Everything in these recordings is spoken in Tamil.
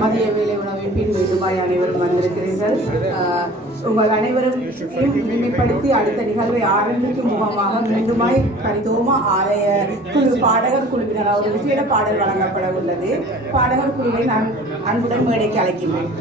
மதிய வேலை உணவை பின் மீண்டுமாய் அனைவரும் வந்திருக்கிறீர்கள். உங்கள் அனைவரும் இனிமைப்படுத்தி அடுத்த நிகழ்வை ஆரம்பிக்கும் முகமாக மீண்டுமாய் பரிதோம ஆலய குழு பாடகர் குழுவினர் ஒரு விசேட பாடல் வழங்கப்பட உள்ளது. பாடகர் குழுவை நான் அன்புடன் மேடைக்கு அழைக்கின்றேன்.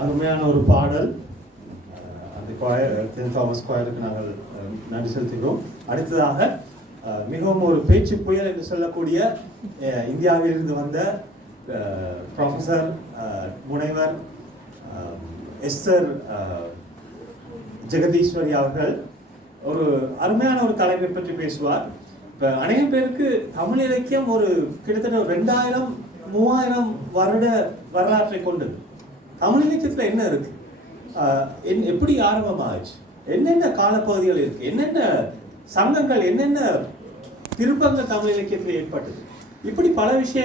அருமையான ஒரு பாடல். அந்த செயின்ட் தாமஸ் ஸ்கொயருக்கு நாங்கள் நன்றி செலுத்துகிறோம். அடுத்ததாக மிகவும் ஒரு பேச்சு புயல் என்று சொல்லக்கூடிய இந்தியாவிலிருந்து வந்த ப்ரொஃபஸர் முனைவர் எஸ்தர் ஜெகதீஸ்வரி அவர்கள் ஒரு அருமையான ஒரு தலைப்பை பற்றி பேசுவார். இப்போ அநேக பேருக்கு தமிழ் இலக்கியம் ஒரு கிட்டத்தட்ட 2000-3000 வருட வரலாற்றை கொண்டது. தமிழ் இலக்கியத்தில் என்ன இருக்கு, எப்படி ஆரம்பமாச்சு, என்னென்ன காலப்பகுதிகள் இருக்கு, என்னென்ன சங்கங்கள், என்னென்ன திருப்பங்கள் தமிழ் இலக்கியத்தில் ஏற்பட்டது, இப்படி பல விஷயங்கள்